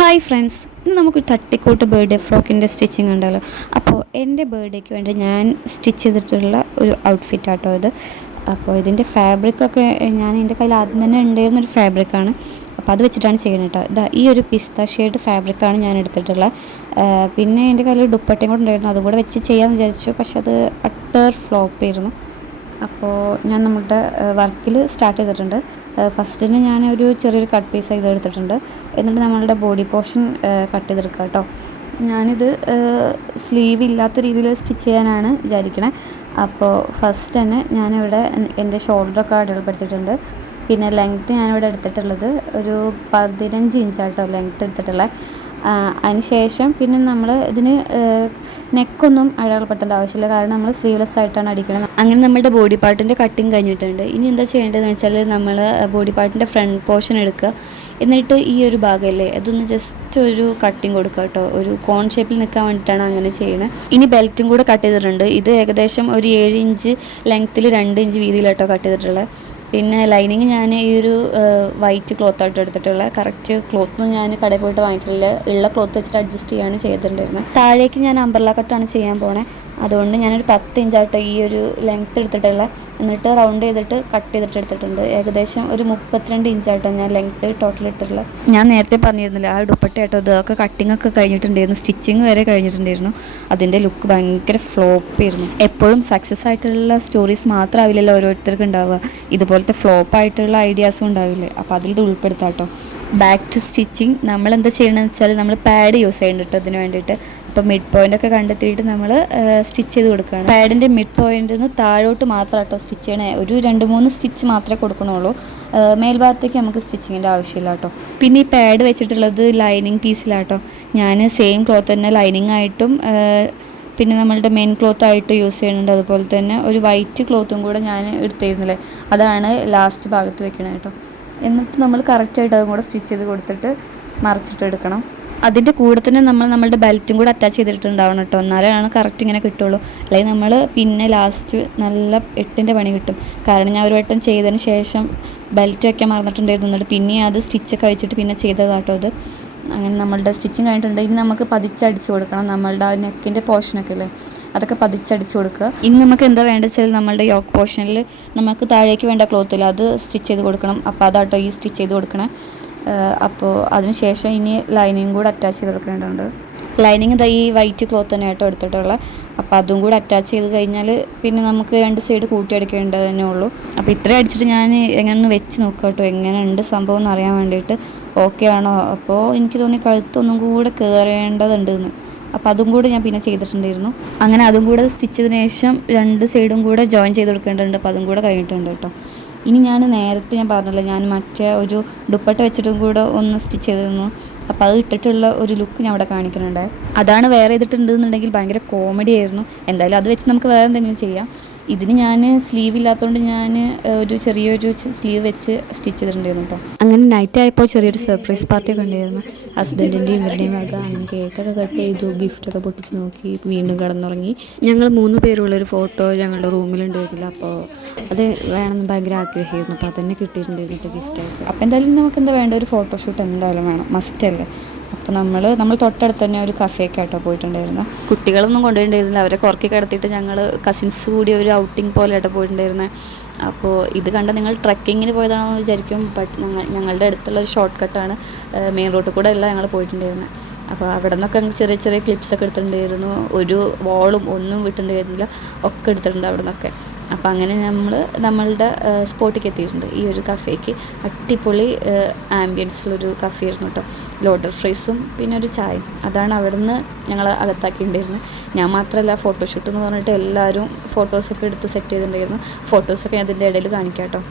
Hi friends, ഇന്ന് നമുക്കൊരു തട്ടിക്കൂട്ട് ബർത്ത്ഡേ ഫ്രോക്കിൻ്റെ സ്റ്റിച്ചിങ് ഉണ്ടല്ലോ. അപ്പോൾ എൻ്റെ ബർത്ത്ഡേക്ക് വേണ്ടി ഞാൻ സ്റ്റിച്ച് ചെയ്തിട്ടുള്ള ഒരു ഔട്ട്ഫിറ്റ് ആട്ടോ ഇത്. അപ്പോൾ ഇതിൻ്റെ ഫാബ്രിക്കൊക്കെ എൻ്റെ കയ്യിൽ ആദ്യം തന്നെ ഉണ്ടായിരുന്നൊരു ഫാബ്രിക്കാണ്. അപ്പോൾ അത് വെച്ചിട്ടാണ് ചെയ്യുന്നത് കേട്ടോ. ഇതാ ഈ ഒരു പിസ്ത ഷെയ്ഡ് ഫാബ്രിക്കാണ് ഞാൻ എടുത്തിട്ടുള്ളത്. പിന്നെ എൻ്റെ കയ്യിൽ ദുപ്പട്ടയും കൂടെ ഉണ്ടായിരുന്നു, അതും കൂടെ വെച്ച് ചെയ്യാമെന്ന് വിചാരിച്ചു. പക്ഷെ അത് അട്ടർ ഫ്ലോപ്പ് ആയിരുന്നു. അപ്പോൾ ഞാൻ നമ്മുടെ വർക്കിൽ സ്റ്റാർട്ട് ചെയ്തിട്ടുണ്ട്. ഫസ്റ്റിന് ഞാനൊരു ചെറിയൊരു കട്ട് പീസ് എടുത്തിട്ടുണ്ട്. എന്നിട്ട് നമ്മളുടെ ബോഡി പോർഷൻ കട്ട് ചെയ്തെടുക്കുക കേട്ടോ. ഞാനിത് സ്ലീവ് ഇല്ലാത്ത രീതിയിൽ സ്റ്റിച്ച് ചെയ്യാനാണ് വിചാരിക്കണേ. അപ്പോൾ ഫസ്റ്റ് തന്നെ ഞാനിവിടെ എൻ്റെ ഷോൾഡറൊക്കെ അടയാളപ്പെടുത്തിയിട്ടുണ്ട്. പിന്നെ ലെങ്ത്ത് ഞാനിവിടെ എടുത്തിട്ടുള്ളത് ഒരു 15 ഇഞ്ചാട്ടോ ലെങ്ത്ത് എടുത്തിട്ടുള്ളത്. അതിന് ശേഷം പിന്നെ നമ്മൾ ഇതിന് നെക്കൊന്നും അടയാളപ്പെടുത്തേണ്ട ആവശ്യമില്ല, കാരണം നമ്മൾ സ്ലീവ്ലെസ് ആയിട്ടാണ് അടിക്കുന്നത്. അങ്ങനെ നമ്മുടെ ബോഡി പാർട്ടിൻ്റെ കട്ടിങ് കഴിഞ്ഞിട്ടുണ്ട്. ഇനി എന്താ ചെയ്യേണ്ടതെന്ന് വെച്ചാൽ നമ്മൾ ബോഡി പാർട്ടിൻ്റെ ഫ്രണ്ട് പോർഷൻ എടുക്കുക. എന്നിട്ട് ഈ ഒരു ഭാഗമല്ലേ അതൊന്ന് ജസ്റ്റ് ഒരു കട്ടിങ് കൊടുക്കുക കേട്ടോ. ഒരു കോൺ ഷേപ്പിൽ നിൽക്കാൻ വേണ്ടിയിട്ടാണ് അങ്ങനെ ചെയ്യുന്നത്. ഇനി ബെൽറ്റും കൂടെ കട്ട് ചെയ്തിട്ടുണ്ട്. ഇത് ഏകദേശം ഒരു 7 ഇഞ്ച് ലെങ്ത്തിൽ 2 ഇഞ്ച് വീതിയിലാട്ടോ കട്ട് ചെയ്തിട്ടുള്ളത്. പിന്നെ ലൈനിങ് ഞാൻ ഈ ഒരു വൈറ്റ് ക്ലോത്തായിട്ട് എടുത്തിട്ടുള്ളത്. കറക്റ്റ് ക്ലോത്തൊന്നും ഞാൻ കടയിൽ പോയിട്ട് വാങ്ങിച്ചിട്ടില്ല, ഉള്ള ക്ലോത്ത് വെച്ചിട്ട് അഡ്ജസ്റ്റ് ചെയ്യാണ് ചെയ്തിട്ടുണ്ടായിരുന്നത്. താഴേക്ക് ഞാൻ അംബ്രല കട്ടാണ് ചെയ്യാൻ പോണേ. അതുകൊണ്ട് ഞാനൊരു 10 ഇഞ്ചാട്ടോ ഈ ഒരു ലെങ്ത്ത് എടുത്തിട്ടുള്ള. എന്നിട്ട് റൗണ്ട് ചെയ്തിട്ട് കട്ട് ചെയ്തിട്ട് എടുത്തിട്ടുണ്ട്. ഏകദേശം ഒരു 32 ഇഞ്ചാട്ടോ ഞാൻ ലെങ്ത്ത് ടോട്ടൽ എടുത്തിട്ടുള്ളത്. ഞാൻ നേരത്തെ പറഞ്ഞിരുന്നില്ല, ആ ദുപ്പട്ടയാട്ടോ ഇതൊക്കെ കട്ടിങ് ഒക്കെ കഴിഞ്ഞിട്ടുണ്ടായിരുന്നു, സ്റ്റിച്ചിങ് വരെ കഴിഞ്ഞിട്ടുണ്ടായിരുന്നു. അതിൻ്റെ ലുക്ക് ഭയങ്കര ഫ്ലോപ്പായിരുന്നു. എപ്പോഴും സക്സസ് ആയിട്ടുള്ള സ്റ്റോറീസ് മാത്രമാവില്ലല്ലോ ഓരോരുത്തർക്കും ഉണ്ടാവുക, ഇതുപോലത്തെ ഫ്ലോപ്പായിട്ടുള്ള ഐഡിയാസും ഉണ്ടാവില്ലേ. അപ്പോൾ അതിൽ ഉൾപ്പെടുത്താട്ടോ. Back to stitching. നമ്മൾ എന്താ ചെയ്യണമെന്ന് വെച്ചാൽ നമ്മൾ പാഡ് യൂസ് ചെയ്യുന്നുണ്ട് കേട്ടോ ഇതിന് വേണ്ടിയിട്ട്. അപ്പോൾ മിഡ് പോയിൻ്റൊക്കെ കണ്ടെത്തിയിട്ട് നമ്മൾ സ്റ്റിച്ച് ചെയ്ത് കൊടുക്കുകയാണ്. പാഡിൻ്റെ മിഡ് പോയിൻ്റിൽ നിന്ന് താഴോട്ട് മാത്രം കേട്ടോ സ്റ്റിച്ച് ചെയ്യണേ. ഒരു 2-3 സ്റ്റിച്ച് മാത്രമേ കൊടുക്കണുള്ളൂ. മേൽഭാഗത്തേക്ക് നമുക്ക് സ്റ്റിച്ചിങ്ങിൻ്റെ ആവശ്യമില്ല കേട്ടോ. പിന്നെ ഈ പാഡ് വെച്ചിട്ടുള്ളത് ലൈനിങ് പീസിലാട്ടോ. ഞാൻ സെയിം ക്ലോത്ത് തന്നെ ലൈനിങ് ആയിട്ടും പിന്നെ നമ്മളുടെ മെയിൻ ക്ലോത്ത് ആയിട്ട് യൂസ് ചെയ്യുന്നുണ്ട്. അതുപോലെ തന്നെ ഒരു വൈറ്റ് ക്ലോത്തും കൂടെ ഞാൻ എടുത്തിരുന്നില്ലേ, അതാണ് ലാസ്റ്റ് ഭാഗത്ത് വെക്കണത് കേട്ടോ. എന്നിട്ട് നമ്മൾ കറക്റ്റായിട്ട് അതും കൂടെ സ്റ്റിച്ച് ചെയ്ത് കൊടുത്തിട്ട് മറിച്ചിട്ട് എടുക്കണം. അതിൻ്റെ കൂടെ തന്നെ നമ്മളുടെ ബെൽറ്റും കൂടെ അറ്റാച്ച് ചെയ്തിട്ടുണ്ടാവണം കേട്ടോ, എന്നാലാണ് കറക്റ്റ് ഇങ്ങനെ കിട്ടുള്ളൂ. അല്ലെങ്കിൽ നമ്മൾ പിന്നെ ലാസ്റ്റ് നല്ല 8ൻ്റെ പണി കിട്ടും. കാരണം ഞാൻ ഒരു വട്ടം ചെയ്തതിന് ശേഷം ബെൽറ്റ് വയ്ക്കാൻ മറന്നിട്ടുണ്ടായിരുന്നു. എന്നിട്ട് പിന്നെ അത് സ്റ്റിച്ചൊക്കെ വെച്ചിട്ട് പിന്നെ ചെയ്തതാട്ടോ ഇത്. അങ്ങനെ നമ്മളുടെ സ്റ്റിച്ചിങ് കഴിഞ്ഞിട്ടുണ്ട്. ഇനി നമുക്ക് പതിച്ചടിച്ച് കൊടുക്കണം. നമ്മളുടെ ആ നെക്കിൻ്റെ പോർഷനൊക്കെ അല്ലേ, അതൊക്കെ പതിച്ചടിച്ച് കൊടുക്കുക. ഇനി നമുക്ക് എന്താ വേണ്ടത് വെച്ചാൽ നമ്മളുടെ യോക്ക് പോർഷനിൽ നമുക്ക് താഴേക്ക് വേണ്ട ക്ലോത്തില്ല, അത് സ്റ്റിച്ച് ചെയ്ത് കൊടുക്കണം. അപ്പോൾ അതാട്ടോ ഈ സ്റ്റിച്ച് ചെയ്ത് കൊടുക്കണേ. അപ്പോൾ അതിന് ശേഷം ഇനി ലൈനിങ് കൂടെ അറ്റാച്ച് ചെയ്ത് കൊടുക്കേണ്ടതുണ്ട്. ലൈനിങ് ഇതാ ഈ വൈറ്റ് ക്ലോത്ത് തന്നെ ആട്ടോ എടുത്തിട്ടുള്ളത്. അപ്പോൾ അതും കൂടെ അറ്റാച്ച് ചെയ്ത് കഴിഞ്ഞാൽ പിന്നെ നമുക്ക് 2 സൈഡ് കൂട്ടിയടിക്കേണ്ടത് തന്നെ ഉള്ളൂ. അപ്പോൾ ഇത്രയും അടിച്ചിട്ട് ഞാൻ എങ്ങനെ ഒന്ന് വെച്ച് നോക്കാം കേട്ടോ, എങ്ങനെയുണ്ട് സംഭവം എന്ന് അറിയാൻ വേണ്ടിയിട്ട്. ഓക്കെ ആണോ? അപ്പോൾ എനിക്ക് തോന്നി കഴുത്തൊന്നും കൂടെ കയറേണ്ടതുണ്ട് എന്ന്. അപ്പോൾ അതും കൂടെ ഞാൻ പിന്നെ ചെയ്തിട്ടുണ്ടായിരുന്നു. അങ്ങനെ അതും കൂടെ സ്റ്റിച്ച് ചെയ്തതിന് ശേഷം 2 സൈഡും കൂടെ ജോയിൻ ചെയ്ത് കൊടുക്കേണ്ടതുണ്ട്. അപ്പോൾ അതും കൂടെ കഴിഞ്ഞിട്ടുണ്ട് കേട്ടോ. ഇനി ഞാൻ നേരത്തെ ഞാൻ പറഞ്ഞല്ലോ, ഞാൻ മറ്റേ ഒരു ദുപ്പട്ട വെച്ചിട്ടും കൂടെ ഒന്ന് സ്റ്റിച്ച് ചെയ്തിരുന്നു. അപ്പോൾ അത് ഇട്ടിട്ടുള്ള ഒരു ലുക്ക് ഞാൻ അവിടെ കാണിക്കുന്നുണ്ട്. അതാണ് വേറെ ചെയ്തിട്ടുണ്ടെന്നുണ്ടെങ്കിൽ ഭയങ്കര കോമഡി ആയിരുന്നു. എന്തായാലും അത് വെച്ച് നമുക്ക് വേറെ എന്തെങ്കിലും ചെയ്യാം. ഇതിന് ഞാൻ സ്ലീവ് ഇല്ലാത്തതുകൊണ്ട് ഞാൻ ഒരു ചെറിയൊരു സ്ലീവ് വെച്ച് സ്റ്റിച്ച് ചെയ്തിട്ടുണ്ടായിരുന്നു കേട്ടോ. അങ്ങനെ നൈറ്റ് ആയപ്പോൾ ചെറിയൊരു സർപ്രൈസ് പാർട്ടിയൊക്കെ ഉണ്ടായിരുന്നു. ഹസ്ബൻഡിൻ്റെയും ഇവരുടെയും വക. അങ്ങനെ കേക്കൊക്കെ കട്ട് ചെയ്തു, ഗിഫ്റ്റൊക്കെ പൊട്ടിച്ച് നോക്കി, വീണ്ടും കിടന്നുറങ്ങി. ഞങ്ങൾ 3 പേരുള്ളൊരു ഫോട്ടോ ഞങ്ങളുടെ റൂമിലുണ്ടായിരുന്നില്ല. അപ്പോൾ അത് വേണമെന്ന് ഭയങ്കര ആഗ്രഹമായിരുന്നു. അപ്പോൾ അതന്നെ കിട്ടിയിട്ടുണ്ടായിരുന്നു ഗിഫ്റ്റായിട്ട്. അപ്പോൾ എന്തായാലും നമുക്ക് എന്താ വേണ്ട, ഒരു ഫോട്ടോഷൂട്ട് എന്തായാലും വേണം, മസ്റ്റ് അല്ലേ. അപ്പോൾ നമ്മൾ തൊട്ടടുത്ത് തന്നെ ഒരു കഫേക്കായിട്ടോ പോയിട്ടുണ്ടായിരുന്നു. കുട്ടികളൊന്നും കൊണ്ടുപോയിട്ടുണ്ടായിരുന്നില്ല, അവരെ കുറക്കി കിടത്തിയിട്ട് ഞങ്ങൾ കസിൻസ് കൂടി ഒരു ഔട്ടിങ് പോലെ ആയിട്ട് പോയിട്ടുണ്ടായിരുന്നത്. അപ്പോൾ ഇത് കണ്ട നിങ്ങൾ ട്രക്കിങ്ങിന് പോയതാണെന്ന് വിചാരിക്കും. ബട്ട് ഞങ്ങളുടെ അടുത്തുള്ള ഒരു ഷോർട്ട് കട്ടാണ്, മെയിൻ റോഡിൽ കൂടെ അല്ല ഞങ്ങൾ പോയിട്ടുണ്ടായിരുന്നത്. അപ്പോൾ അവിടെ നിന്നൊക്കെ ചെറിയ ചെറിയ ക്ലിപ്സൊക്കെ എടുത്തിട്ടുണ്ടായിരുന്നു. ഒരു വോളും ഒന്നും വിട്ടിട്ടുണ്ടായിരുന്നില്ല, ഒക്കെ എടുത്തിട്ടുണ്ട് അവിടെ നിന്നൊക്കെ. അപ്പോൾ അങ്ങനെ നമ്മളുടെ സ്പോട്ടിലേക്ക് എത്തിയിട്ടുണ്ട്, ഈ ഒരു കഫേക്ക്. അടിപൊളി ആംബിയൻസിലൊരു കഫേ ആയിരുന്നു കേട്ടോ. ലോഡർ ഫ്രൈസും പിന്നെ ഒരു ചായയും, അതാണ് അവിടെ നിന്ന് ഞങ്ങൾ അകത്താക്കിയിട്ടുണ്ടായിരുന്നത്. ഞാൻ മാത്രമല്ല, ഫോട്ടോഷൂട്ട് എന്ന് പറഞ്ഞിട്ട് എല്ലാവരും ഫോട്ടോസൊക്കെ എടുത്ത് സെറ്റ് ചെയ്തിട്ടുണ്ടായിരുന്നു. ഫോട്ടോസൊക്കെ ഞാൻ അതിൻ്റെ ഇടയിൽ കാണിക്കാം കേട്ടോ.